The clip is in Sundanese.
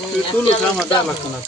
... tunni ramamakuna.